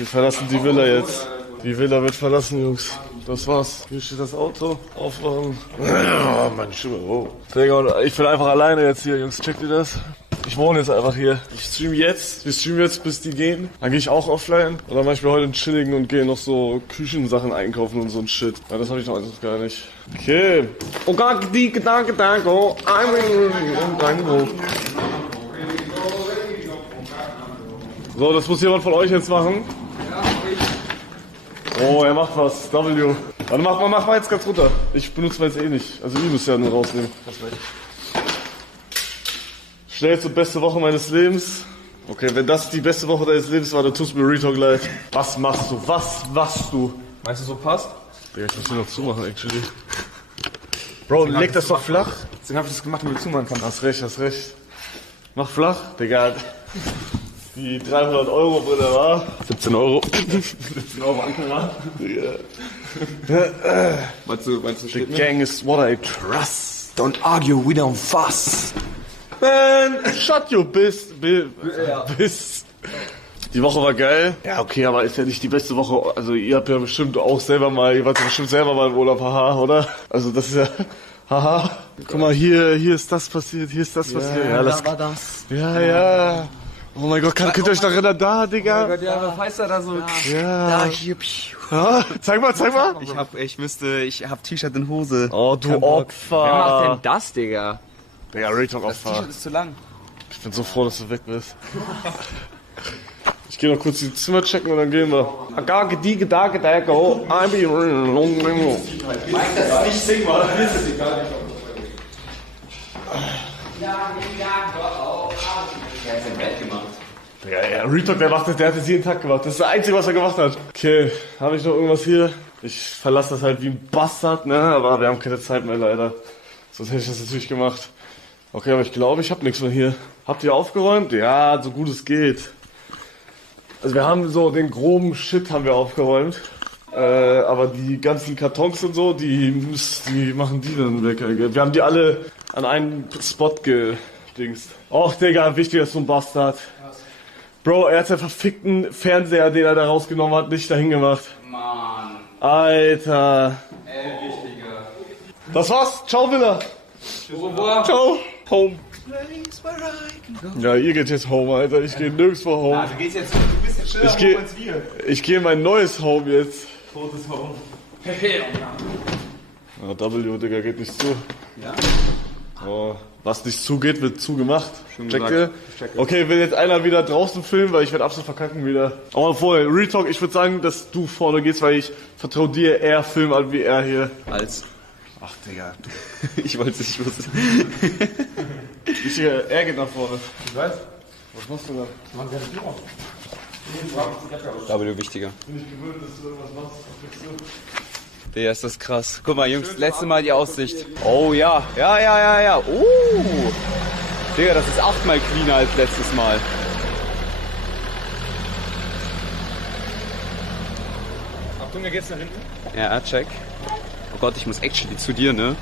Wir verlassen die Villa jetzt. Die Villa wird verlassen, Jungs. Das war's. Hier steht das Auto. Aufwachen. Oh, meine Stimme. Oh. Digga, ich bin einfach alleine jetzt hier, Jungs. Checkt ihr das? Ich wohne jetzt einfach hier. Ich streame jetzt. Wir streamen jetzt, bis die gehen. Dann gehe ich auch offline. Und dann mache ich mir heute einen chilligen und gehe noch so Küchensachen einkaufen und so ein Shit. Weil das habe ich noch alles gar nicht. Okay. Oh Gott, die Gedanke, danke. So, das muss jemand von euch jetzt machen. Oh, er macht was. W. Dann mach mal jetzt ganz runter. Ich benutze jetzt eh nicht. Also ihr müsst ja nur rausnehmen. Schnellste beste Woche meines Lebens. Okay, wenn das die beste Woche deines Lebens war, dann tust mir Retalk leid. Was machst du? Was machst du? Meinst du, so passt? Digga, ich muss hier noch zumachen, actually. Bro, leg das doch flach. Deswegen hab ich das gemacht, damit du zumachen kannst. Hast recht. Mach flach. Digga, die 300 € Brille war. 17 Euro. 17 € Anker war. Meinst du The gang is what I trust. Don't argue, we don't fuss. Man, shut your biss. Die Woche war geil. Ja, okay, aber ist ja nicht die beste Woche. Also ihr habt ja bestimmt auch selber mal, ihr wart ja bestimmt selber mal im Urlaub, haha, oder? Also das ist ja, haha. Guck mal, hier ist das passiert, hier ist das passiert. Ja, da war das. Ja. Oh mein Gott, könnt ihr euch noch erinnern, da, Digga? Oh mein Gott, ja, was heißt da so? Ja. Da, hier, Ja, zeig mal. Ich hab T-Shirt und Hose. Oh, du Opfer. Wer macht denn das, Digga? Digga, Retalk Das Opfer. T-Shirt ist zu lang. Ich bin so froh, dass du weg bist. Ich gehe noch kurz die Zimmer checken und dann gehen wir. Ja, Retalk, der hat das jeden Tag gemacht. Das ist das Einzige, was er gemacht hat. Okay, habe ich noch irgendwas hier? Ich verlasse das halt wie ein Bastard, ne? Aber wir haben keine Zeit mehr leider. Sonst hätte ich das natürlich gemacht. Okay, aber ich glaube, ich habe nichts mehr hier. Habt ihr aufgeräumt? Ja, so gut es geht. Also wir haben so den groben Shit haben wir aufgeräumt. Aber die ganzen Kartons und so, die machen die dann weg. Wir haben die alle an einen Spot gedingst. Och, Digga, wichtiger ist so ein Bastard. Bro, er hat seinen verfickten Fernseher, den er da rausgenommen hat, nicht dahin gemacht. Mann. Alter. Wichtiger. Das war's. Ciao, Villa. Ciao. Home. Ja, ihr geht jetzt home, Alter. Ich gehe nirgendwo home. Du gehst jetzt, du bist jetzt schneller als wir. Ich gehe in mein neues Home jetzt. Totes Home. Ja, W, Digga, geht nicht zu. Ja? Oh, was nicht zugeht, wird zugemacht. Checkt gesagt. ihr? Okay, will jetzt einer wieder draußen filmen, weil ich werde absolut verkacken wieder. Aber vorher, Retalk, ich würde sagen, dass du vorne gehst, weil ich vertraue dir eher Film an wie er hier. Als. Ach, Digga. Ich wusste. Er geht nach vorne. Ich weiß. Was machst du da? W wichtiger. Bin ich gewöhnt, dass du irgendwas machst. Was kriegst du? Digga, ist das krass. Guck mal, Jungs, letzte Mal die Aussicht. Oh ja. Ja. Digga, das ist 8-mal cleaner als letztes Mal. Achtung, mir geht's nach hinten. Ja, check. Oh Gott, ich muss actually zu dir, ne?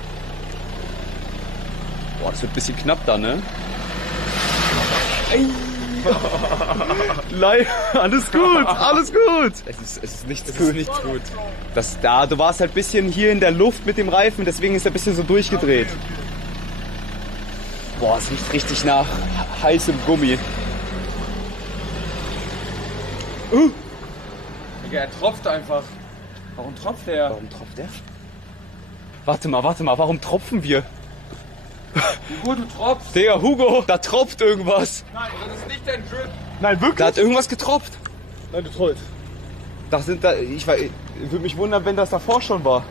Boah, das wird ein bisschen knapp da, ne? Ey. Nein, alles gut. Es ist nichts gut. Du warst halt ein bisschen hier in der Luft mit dem Reifen, deswegen ist er ein bisschen so durchgedreht. Boah, es riecht richtig nach heißem Gummi. Digga, er tropft einfach. Warum tropft er? Warum tropft der? Warte mal, warum tropfen wir? Hugo, du tropfst. Digga, Hugo, da tropft irgendwas. Nein, das ist nicht dein Drip. Nein, wirklich? Da hat irgendwas getropft. Nein, du trollst. Ich würde mich wundern, wenn das davor schon war.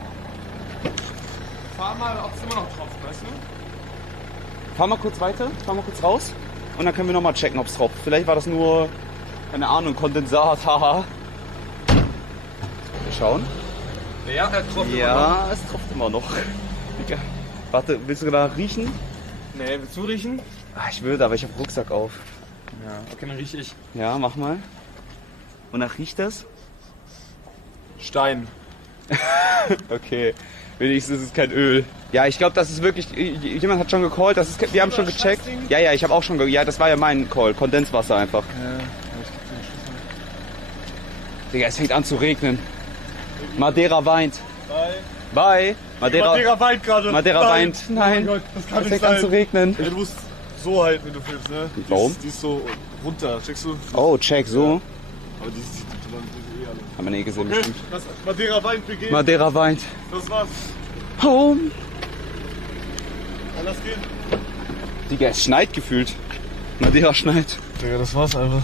Fahr mal, ob es immer noch tropft, weißt du? Fahr mal kurz weiter, fahr mal kurz raus. Und dann können wir nochmal checken, ob es tropft. Vielleicht war das nur, keine Ahnung, Kondensat, haha. Wir schauen. Ja, er tropft immer noch. Ja, es tropft immer noch. Digga. Warte, willst du danach riechen? Nee, willst du riechen? Ich würde, aber ich habe Rucksack auf. Ja, okay, dann rieche ich. Ja, mach mal. Wonach riecht das? Stein. Okay, wenigstens ist es kein Öl. Ja, ich glaube, das ist wirklich, jemand hat schon gecallt, wir haben schon gecheckt. Ja, ich habe auch schon, das war ja mein Call, Kondenswasser einfach. Digga, es fängt an zu regnen. Madeira weint. Bye. Madeira weint gerade. Madeira weint. Nein. Oh mein Gott, das kann Es nicht fängt an sein. zu regnen. Ey, du musst so halten, wenn du filmst, ne? Warum? Die ist so runter, checkst du? Oh, check, so. Aber die eh alle. Haben wir nie gesehen, Okay, bestimmt. das Madeira weint, wir gehen. Madeira weint. Das war's. Home. Ja, lass gehen. Digga, es schneit gefühlt. Madeira schneit. Digga, das war's einfach.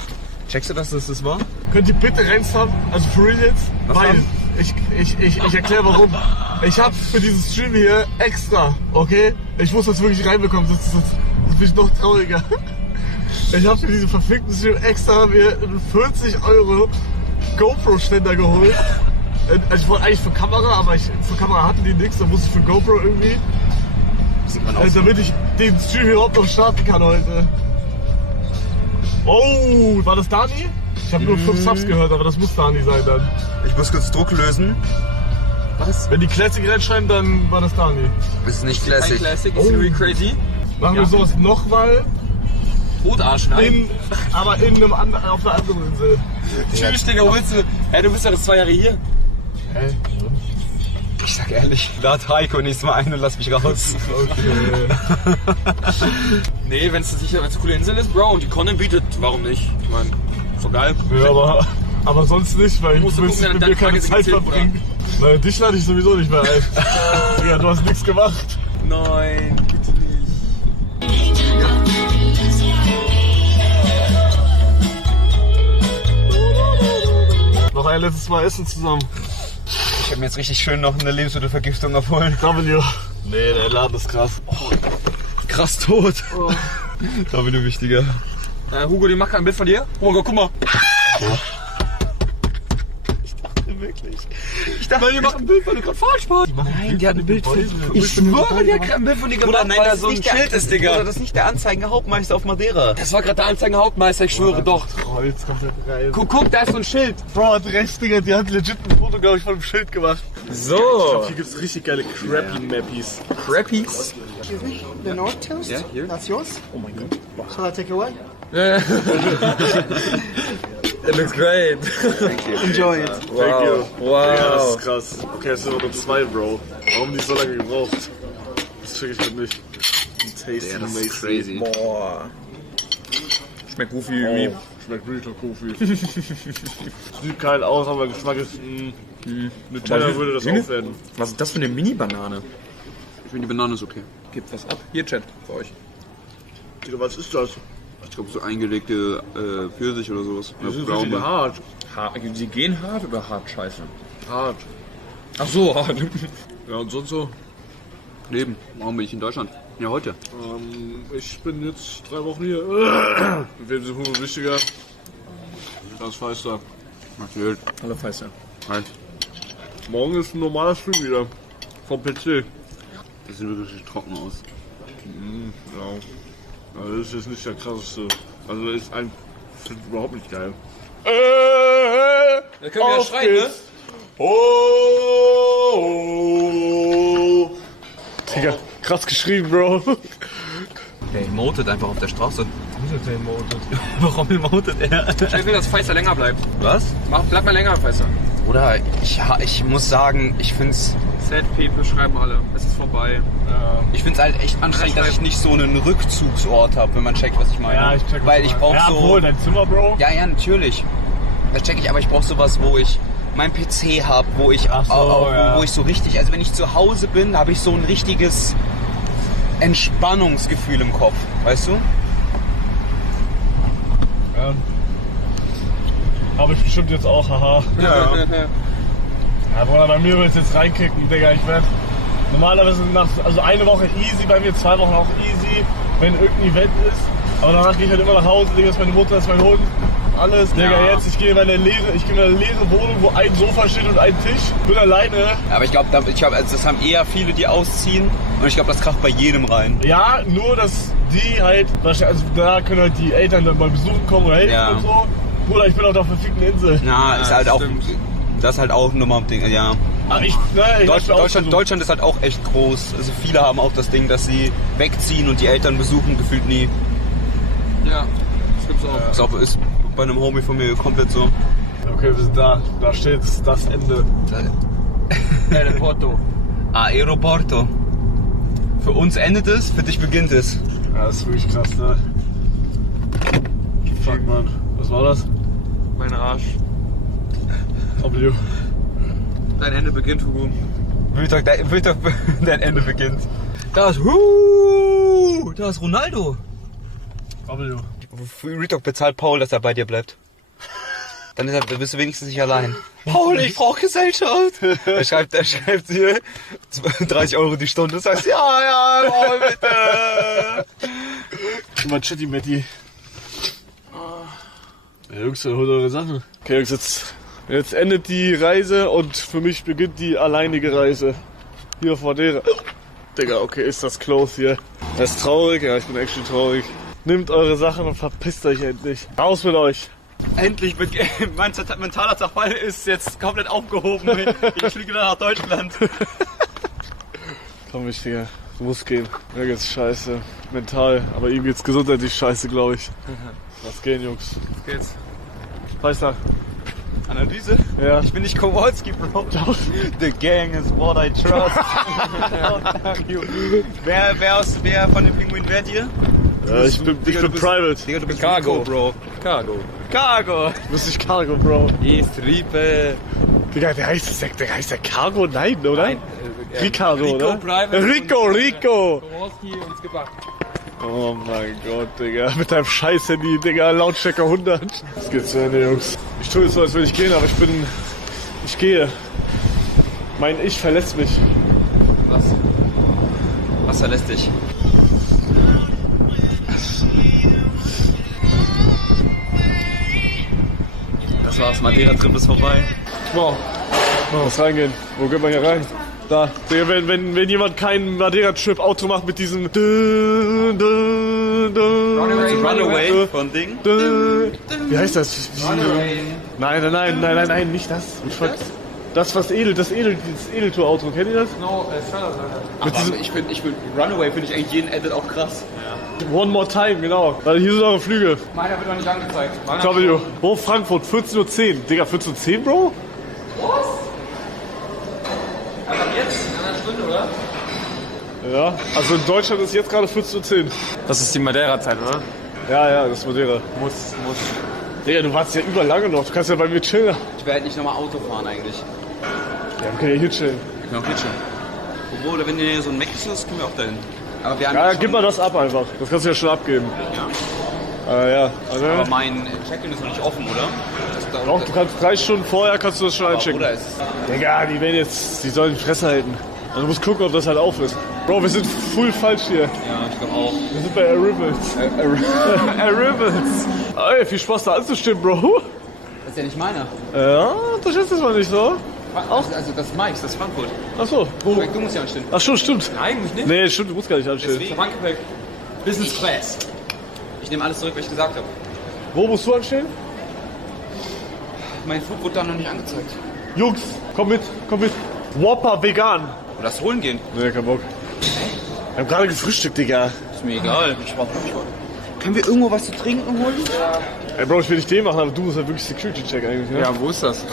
Checkst du, dass das war? Könnt ihr bitte reinstoppen? Also for real jetzt? Weil haben? ich erkläre warum. Ich hab für diesen Stream hier extra, okay? Ich muss das wirklich reinbekommen, das bin ich noch trauriger. Ich hab für diesen verfickten Stream extra mir einen 40 € GoPro-Ständer geholt. Also ich wollte eigentlich für Kamera, aber für Kamera hatten die nichts, da musste ich für GoPro irgendwie. Sieht man aus. Damit ich den Stream überhaupt noch starten kann heute. Oh, war das Dani? Ich habe nur 5 Subs gehört, aber das muss Dani sein dann. Ich muss kurz Druck lösen. Was? Wenn die Classic reinschreiben, dann war das Dani. Das ist nicht Ein Classic. Classic, ist irgendwie crazy. Machen wir sowas nochmal, Rotarsch, nein. aber in einem auf einer anderen Insel. Tschüss, Digga, wo willst du? Hey, du bist ja das 2 Jahre hier. Hä? Ich sag ehrlich, lad Heiko nächstes Mal ein und lass mich raus. Okay. Nee, wenn es eine coole Insel ist, Bro, und die Content bietet, warum nicht? Ich meine, so geil. Ja, aber sonst nicht, weil Musst ich du will gucken, mit deine mir keine Tage Zeit sind gezählt, verbringen. Naja, dich lade ich sowieso nicht mehr ein. Ja, du hast nichts gemacht. Nein, bitte nicht. Noch ein letztes Mal essen zusammen. Ich hab mir jetzt richtig schön noch eine Lebensmittelvergiftung abholen. W. Nee, der Laden ist krass. Krass tot. W wichtiger. Hugo, die macht kein Bild von dir. Hugo, guck mal. Wirklich. Ich dachte, die macht ein Bild, weil du gerade falsch warst. Nein, die hat ein Bild von Ich schwöre, die hat gerade ein Bild von dir gemacht. Nein, da so ein Schild ist, Digga. Oder das ist nicht der Anzeigenhauptmeister auf Madeira. Das war gerade der Anzeigenhauptmeister, ich schwöre doch. Holz komplett rein. Guck, da ist so ein Schild. Bro hat recht, Digga, die hat legit ein Foto, glaube ich, von dem Schild gemacht. So. Hier gibt's richtig geile Crappy-Mappies. Crappies. Excuse me, the North Toast? Yeah, here. That's yours? Oh my god. Shall I take away? It looks great. Enjoy it. Thank you. Wow. Ja, das ist krass. Okay, es sind nur 2, Bro. Warum die so lange gebraucht? Das check ich halt nicht. Tasty, amazing. Boah. Schmeckt goofy Oh, irgendwie. schmeckt wirklich nach Kofi. Sieht geil aus, aber Geschmack ist... Nutella würde das auch werden. Was ist das für eine Mini-Banane? Ich finde, die Banane ist okay. Gebt was ab. Hier, Chat, für euch. Digga, was ist das? Ich glaube, so eingelegte Pfirsich oder sowas. Die sind richtig hart. Sie gehen hart oder hart scheiße? Hart. Ach so, hart. Ja, und sonst so? Leben. Warum bin ich in Deutschland? Ja, heute. Ich bin jetzt 3 Wochen hier. Mit wem sind Hugo wichtiger? Das Feister. Natürlich. Hallo Feister. Hi. Morgen ist ein normaler Stream wieder. Vom PC. Das sieht wirklich trocken aus. Ja. Also das ist jetzt nicht der krasseste. Also das ist überhaupt nicht geil. Da können wir ja schreien, ne? Oh. Digga, krass geschrieben, Bro. Der emotet einfach auf der Straße. Wieso ist der emotet? Warum emotet er? Ich will, dass Pfeißer länger bleibt. Was? Bleib mal länger, Pfeißer. Oder ich muss sagen, ich find's Sad People schreiben alle. Es ist vorbei. Ich find's halt echt anstrengend, dass ich nicht so einen Rückzugsort habe, wenn man checkt, was ich meine. Ja, ich check. was Weil du ich meinst. brauche ja, so. Obwohl, dein Zimmer, Bro. Ja, natürlich. Das check ich, aber ich brauche sowas, wo ich mein PC habe, wo ich Ach so, ja. wo ich so richtig, also wenn ich zu Hause bin, habe ich so ein richtiges Entspannungsgefühl im Kopf, weißt du? Ja. Habe ich bestimmt jetzt auch, haha. Ja, Bruder, bei mir willst du jetzt reinkicken, Digga. Ich werde normalerweise also eine Woche easy, bei mir 2 Wochen auch easy, wenn irgendein Event ist. Aber danach gehe ich halt immer nach Hause, Digga, ist meine Mutter, ist mein Hund, alles. Digga, jetzt, ich gehe in eine leere Wohnung, wo ein Sofa steht und ein Tisch. Bin alleine. Aber ich glaube, also das haben eher viele, die ausziehen und ich glaube, das kracht bei jedem rein. Ja, nur, dass die halt, also da können halt die Eltern dann mal besuchen kommen oder helfen Ja. und so. Bruder, ich bin auf der verfickten Insel. Ja, ist halt auch, stimmt. das ist halt auch nochmal ein Ding, ja. Aber ich hab's mir ausgesucht. Deutschland ist halt auch echt groß. Also viele haben auch das Ding, dass sie wegziehen und die Eltern besuchen gefühlt nie. Ja, das gibt's auch. Ist bei einem Homie von mir komplett so. Okay, wir sind da. Da steht das Ende. Aeroporto. Aeroporto. Für uns endet es, für dich beginnt es. Ja, das ist wirklich krass, ne? Fuck, Mann. Was war das? Mein Arsch. W. Dein Ende beginnt, Hugo. Dein Ende beginnt. Da ist Ronaldo. W. Retalk bezahlt Paul, dass er bei dir bleibt. Dann bist du wenigstens nicht allein. Paul, ich brauche Gesellschaft. Er schreibt hier 30 Euro die Stunde. Du sagst, ja, Paul, bitte. Immer Chatty Matty. Ja, Jungs, dann holt eure Sachen. Okay, Jungs, jetzt endet die Reise und für mich beginnt die alleinige Reise. Hier vor der. Digga, okay, ist das close hier. Das ist traurig, ja, ich bin actually traurig. Nehmt eure Sachen und verpisst euch endlich. Raus mit euch. Endlich, mein mentaler Zerfall ist jetzt komplett aufgehoben. Ich fliege dann nach Deutschland. Komm, Digga, du musst gehen. Mir geht's scheiße. Mental, aber ihm geht's gesundheitlich scheiße, glaube ich. Lass gehen, Jungs. Auf geht's. Weißer. Analyse? Ja. Ich bin nicht Kowalski, Bro. The gang is what I trust. wer von den Pinguinen wärt ihr? Ich bin private. Digga, du bist Cargo. Rico, Bro. Cargo. Cargo. Du bist nicht Cargo, Bro. Ich triebe. Digga, der heißt der Cargo? Nein, oder? Nein. Ricardo, Rico oder? Private Rico. Kowalski und Skipper. Oh mein Gott, Digga. Mit deinem scheiß Handy, Digga. Lautstärke 100. Das geht zu Ende, Jungs. Ich tue jetzt so, als würde ich gehen, aber ich gehe. Mein Ich verlässt mich. Was verlässt dich? Das war's, Madeira-Trip ist vorbei. Wow. Muss reingehen. Wo geht man hier rein? Da. Digga, wenn jemand keinen Madeira-Trip-Auto macht mit diesem Runaway von Ding. Wie heißt das? Nein, nicht das. Das Edeltour-Auto, kennt ihr das? No, Aber ich find Runaway finde ich eigentlich jeden Edit auch krass. One more time, genau. Weil hier sind eure Flüge. Meiner wird noch nicht angezeigt. W. Wo? Frankfurt, 14:10 Uhr. Digga, 14:10 Uhr, Bro? Was? Also ab jetzt? In einer Stunde, oder? Ja. Also in Deutschland ist jetzt gerade 14:10 Uhr. Das ist die Madeira-Zeit, oder? Ja, das ist Madeira. Muss. Digga, du warst ja überlange noch. Du kannst ja bei mir chillen. Ich werde nicht nochmal Auto fahren eigentlich. Ja, wir können ja hier chillen. Wir können auch hier chillen. Obwohl, wenn hier so ein Mac ist, können wir auch dahin. Aber wir haben Ja, schon- gib mal das ab einfach. Das kannst du ja schon abgeben. Ja. Also, Aber mein Check-in ist noch nicht offen, oder? Doch, du kannst 3 Stunden vorher kannst du das schon einschicken. Oder ist es... Digga, die sollen die Fresse halten. Also du musst gucken, ob das halt auf ist. Bro, wir sind full falsch hier. Ja, ich glaube auch. Wir sind bei Arrivals. Arrivals. Ey, viel Spaß da anzustimmen, Bro. Das ist ja nicht meiner. Ja, das ist mal nicht so. Auch? Also das ist Mike's, das ist Frankfurt. Achso. Du musst ja anstehen. Ach schon, stimmt. Eigentlich nicht. Nee, stimmt, du musst gar nicht anstellen. Deswegen. Frankfurt. Business Class. Ich nehme alles zurück, was ich gesagt habe. Wo musst du anstehen? Mein Flug wurde da noch nicht angezeigt. Jungs, komm mit. Whopper vegan. Oder das holen gehen. Nee, kein Bock. Wir haben gerade gefrühstückt, Digga. Ist mir egal. Können wir irgendwo was zu trinken holen? Ey, Bro, ich will nicht den machen, aber du musst halt wirklich Security-Check eigentlich, ne? Ja, wo ist das?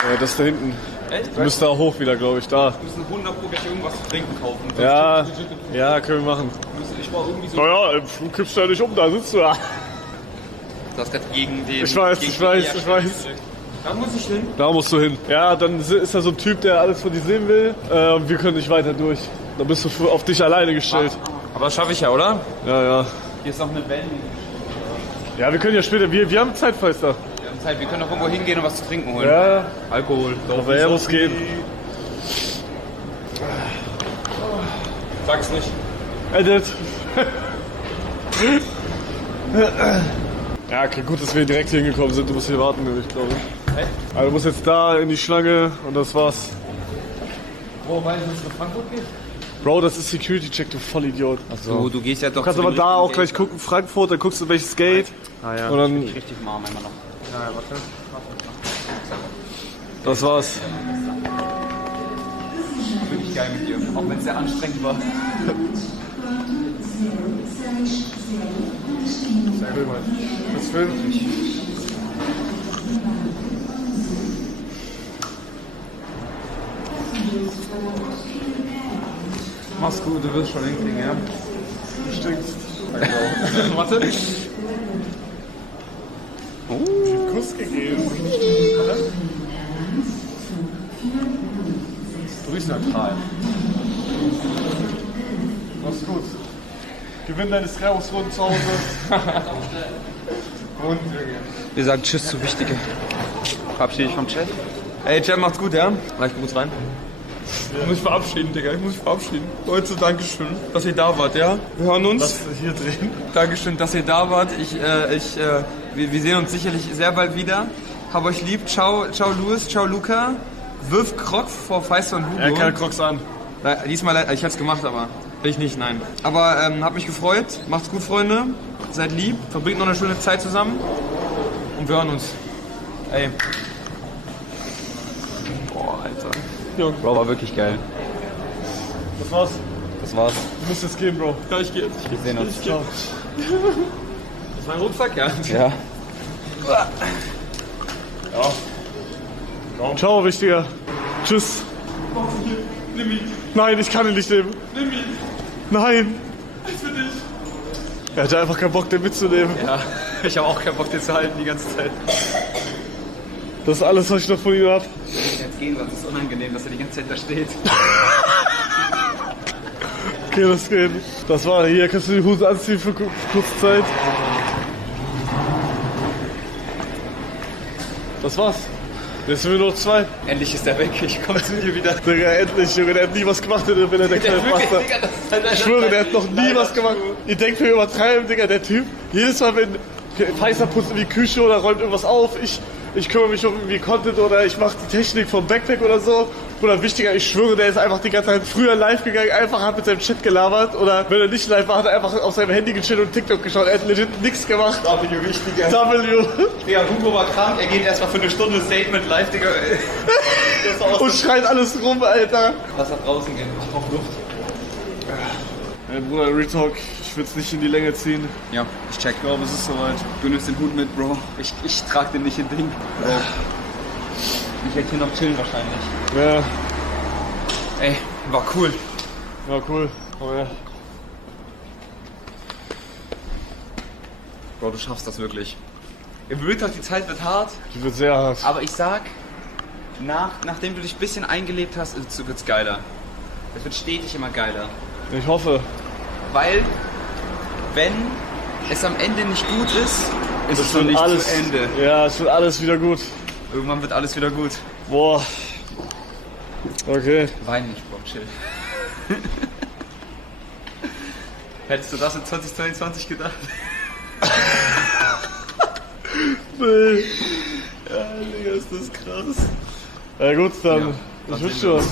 Ja, das da hinten. Echt? Du müsst da hoch wieder, glaube ich, da. Wir müssen 100% irgendwas zu trinken kaufen. Ja, können wir machen. Ich war irgendwie so... Naja, im Flug kippst du ja nicht um, da sitzt du ja. Du hast gerade gegen den... Ich weiß. Da muss ich hin. Da musst du hin. Ja, dann ist da so ein Typ, der alles von dir sehen will. Und wir können nicht weiter durch. Dann bist du auf dich alleine gestellt. Aber das schaffe ich ja, oder? Ja. Hier ist noch eine Welle. Ja, wir können ja später, wir haben Zeitfenster. Wir haben Zeit, wir können auch irgendwo hingehen und was zu trinken holen. Ja, Alkohol. aber er muss gehen. Sag's nicht. Edit. Ja, okay, gut, dass wir direkt hier hingekommen sind. Du musst hier warten, ich glaube. Also du musst jetzt da in die Schlange und das war's. Wo, weil es nach Frankfurt geht? Bro, das ist Security-Check, du Vollidiot. Du gehst ja doch Du kannst zu aber dem da auch richtigen gleich Gate. gucken, Frankfurt, dann guckst du welches Gate. Ja. Und dann, Richtig warm immer noch. Ja, warte. das war's. Wirklich geil mit dir, auch wenn es sehr anstrengend war. Das Film. Mach's gut, du wirst schon hinkriegen, ja? Du stinkst. Warte. Kuss gegeben. Grüßneutral. Mach's gut. Gewinn deine Trainingsrunden zu Hause. Wir sagen Tschüss zu Wichtige. Verabschiede dich vom Chat. Ey, Chat, macht's gut, ja? Gleich kurz rein. Ich muss mich verabschieden, Digga. Ich muss mich verabschieden. Leute, Dankeschön, dass ihr da wart, ja? Wir hören uns. Lass hier drehen. Dankeschön, dass ihr da wart. Wir sehen uns sicherlich sehr bald wieder. Hab euch lieb. Ciao, ciao Louis, ciao Luca. Wirf Crocs vor Feister und Hugo. Keine Crocs an. Diesmal, ich hätte es gemacht, aber will ich nicht, nein. Aber hab mich gefreut. Macht's gut, Freunde. Seid lieb. Verbringt noch eine schöne Zeit zusammen. Und wir hören uns. Ey. Boah, Alter. Bro, war wirklich geil. Das war's. Das war's. Du musst jetzt gehen, Bro. Ja, ich geh jetzt. Wir sehen uns. Ciao. Das ist mein Rucksack, ja. Ja. Ciao, Wichtiger. Tschüss. Nimm ihn. Nein, ich kann ihn nicht nehmen. Nimm ihn. Nein. Das ist für dich. Er hatte einfach keinen Bock, den mitzunehmen. Ja, ich habe auch keinen Bock, den zu halten die ganze Zeit. Das ist alles, was ich noch von ihm hab. Jetzt gehen, sonst ist es unangenehm, dass er die ganze Zeit da steht. Okay, das geht. Das war hier. Kannst du die Hose anziehen für kurze Zeit? Das war's. Jetzt sind wir nur 2. Endlich ist er weg, ich komme zu dir wieder. Digga, endlich, Junge. Der hat nie was gemacht, wenn er der kleine Bastard. Ich schwöre, der hat noch nie was gemacht. Ihr denkt, wir übertreiben, Digga. Der Typ, jedes Mal, wenn Pfeißer putzt in die Küche oder räumt irgendwas auf, ich kümmere mich um irgendwie Content oder ich mache die Technik vom Backpack oder so. Oder wichtiger, ich schwöre, der ist einfach die ganze Zeit früher live gegangen, einfach hat mit seinem Chat gelabert. Oder wenn er nicht live war, hat er einfach auf seinem Handy gechillt und TikTok geschaut. Er hat legit nichts gemacht. W wichtiger. W. Digga, Hugo war krank, er geht erstmal für eine Stunde Statement live, Digga. Das war Und schreit alles rum, Alter. Lass nach draußen gehen, ich brauch Luft. Hey Bruder, Retalk, ich will es nicht in die Länge ziehen. Ja, ich check. Ich glaube, es ist soweit. Du nimmst den Hut mit, Bro. Ich trag den nicht in Ding. Bro. Ich werde hier noch chillen wahrscheinlich. Ja, Ey, war cool. ja cool. Komm her. Bro, du schaffst das wirklich. Im Retalk, die Zeit wird hart, Die wird sehr hart. aber ich sag, nachdem du dich ein bisschen eingelebt hast, wird's geiler. Es wird stetig immer geiler. Ich hoffe. Weil, wenn es am Ende nicht gut ist, ist es noch wird nicht alles, zu Ende. Ja, es wird alles wieder gut. Irgendwann wird alles wieder gut. Boah. Okay. Wein nicht, Bro, chill. Hättest du das in 2022 gedacht? Nee. Ja, Digga, ist das krass. Ja gut, dann. Ja, ich dann wünsche sehen dir wir was.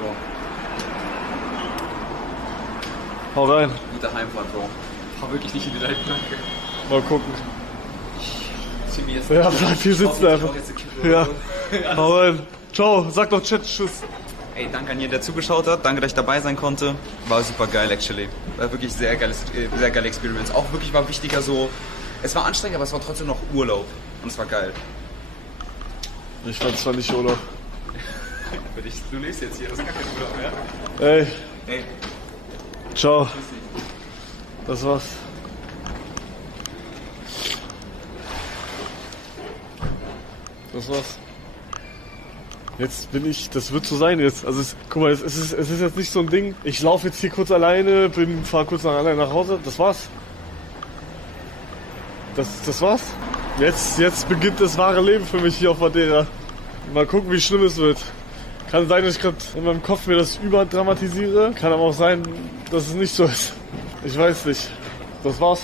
Bro, Hau rein. gute Heimfahrt, Bro. Fahr wirklich nicht in die Leitplanke. Mal gucken. Zieh mir jetzt Ja, bleib hier sitzen einfach. jetzt eine Kippe Ja. oder so. Hau rein. Ciao. Sag doch Chat. Tschüss. Ey, danke an jeden, der zugeschaut hat. Danke, dass ich dabei sein konnte. War super geil, actually. War wirklich sehr geile Experience. Auch wirklich war wichtiger so. Es war anstrengend, aber es war trotzdem noch Urlaub. Und es war geil. Ich fand es zwar nicht Urlaub. Für dich, du lebst jetzt hier, das ist gar kein Urlaub mehr. Ey. Ey, Ciao. Das war's. Das war's. Jetzt bin ich, das wird so sein jetzt. Also guck mal, es ist jetzt nicht so ein Ding. Ich laufe jetzt hier kurz alleine, fahr kurz alleine nach Hause. Das war's. Das war's. Jetzt beginnt das wahre Leben für mich hier auf Madeira. Mal gucken, wie schlimm es wird. Kann sein, dass ich gerade in meinem Kopf mir das überdramatisiere. Kann aber auch sein, dass es nicht so ist. Ich weiß nicht. Das war's.